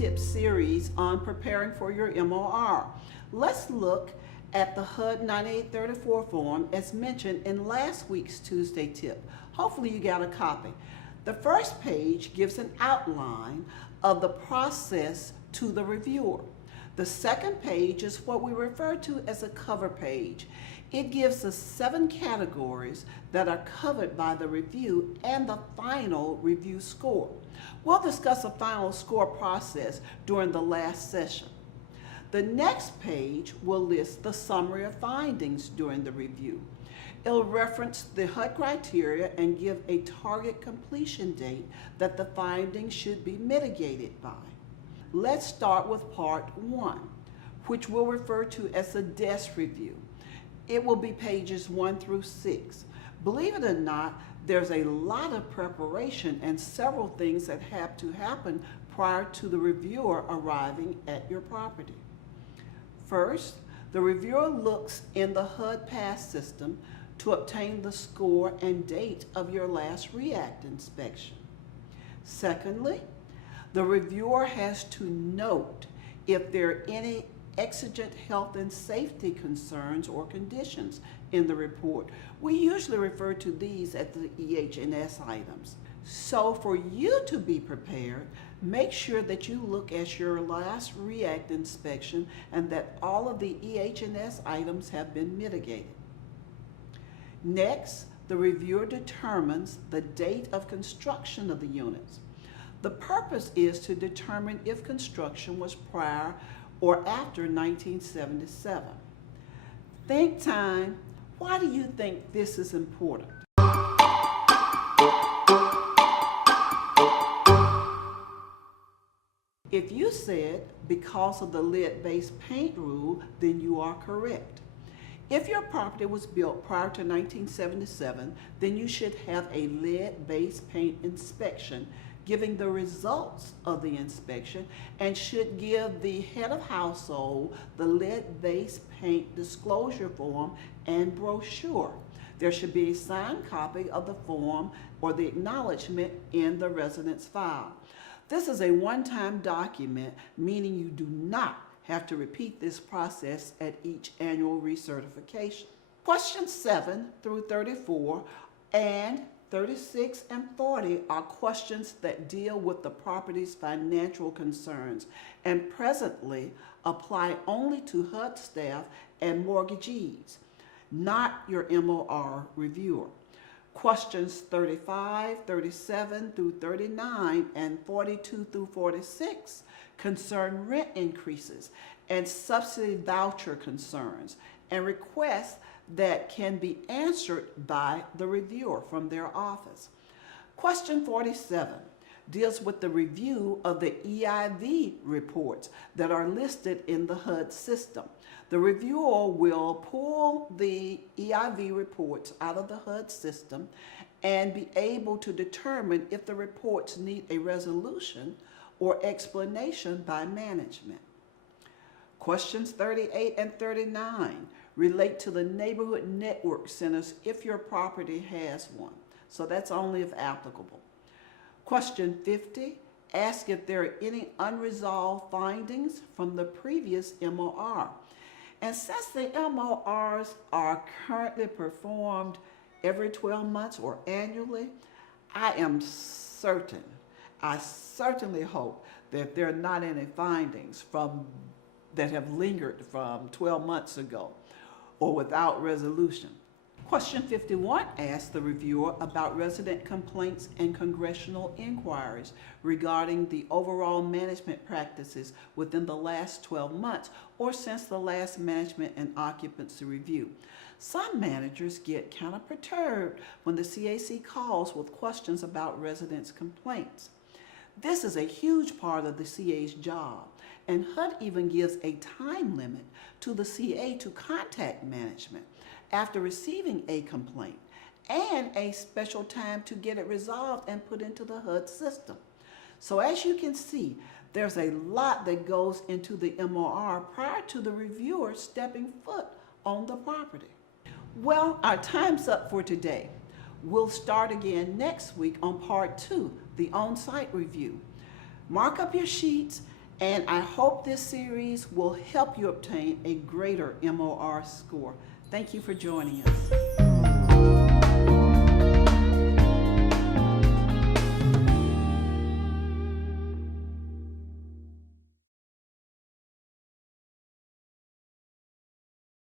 tip series on preparing for your MOR. Let's look at the HUD 9834 form as mentioned in last week's Tuesday tip. Hopefully you got a copy. The first page gives an outline of the process to the reviewer. The second page is what we refer to as a cover page. It gives us 7 categories that are covered by the review and the final review score. We'll discuss the final score process during the last session. The next page will list the summary of findings during the review. It'll reference the HUD criteria and give a target completion date that the findings should be mitigated by. Let's start with part 1, which we'll refer to as the desk review. It will be pages 1 through 6. Believe it or not, there's a lot of preparation and several things that have to happen prior to the reviewer arriving at your property. First, the reviewer looks in the HUD pass system to obtain the score and date of your last REACT inspection. Secondly, the reviewer has to note if there are any exigent health and safety concerns or conditions in the report. We usually refer to these as the EH&S items. So for you to be prepared, make sure that you look at your last REACT inspection and that all of the EH&S items have been mitigated. Next, the reviewer determines the date of construction of the units. The purpose is to determine if construction was prior or after 1977. Think time. Why do you think this is important? If you said because of the lead-based paint rule, then you are correct. If your property was built prior to 1977, then you should have a lead-based paint inspection, giving the results of the inspection, and should give the head of household the lead-based paint disclosure form and brochure. There should be a signed copy of the form or the acknowledgement in the residence file. This is a one-time document, meaning you do not have to repeat this process at each annual recertification. Questions 7 through 34 and 36 and 40 are questions that deal with the property's financial concerns and presently apply only to HUD staff and mortgagees, not your MOR reviewer. Questions 35, 37 through 39, and 42 through 46 concern rent increases and subsidy voucher concerns and requests that can be answered by the reviewer from their office. Question 47 deals with the review of the EIV reports that are listed in the HUD system. The reviewer will pull the EIV reports out of the HUD system and be able to determine if the reports need a resolution or explanation by management. Questions 38 and 39 relate to the neighborhood network centers if your property has one. So that's only if applicable. Question 50 asks if there are any unresolved findings from the previous MOR. And since the MORs are currently performed every 12 months or annually, I certainly hope that there are not any findings that have lingered from 12 months ago or without resolution. Question 51 asks the reviewer about resident complaints and congressional inquiries regarding the overall management practices within the last 12 months or since the last management and occupancy review. Some managers get kind of perturbed when the CAC calls with questions about residents' complaints. This is a huge part of the CA's job, and HUD even gives a time limit to the CA to contact management after receiving a complaint and a special time to get it resolved and put into the HUD system. So as you can see, there's a lot that goes into the MOR prior to the reviewer stepping foot on the property. Well, our time's up for today. We'll start again next week on part 2, the on-site review. Mark up your sheets And I hope this series will help you obtain a greater MOR score. Thank you for joining us.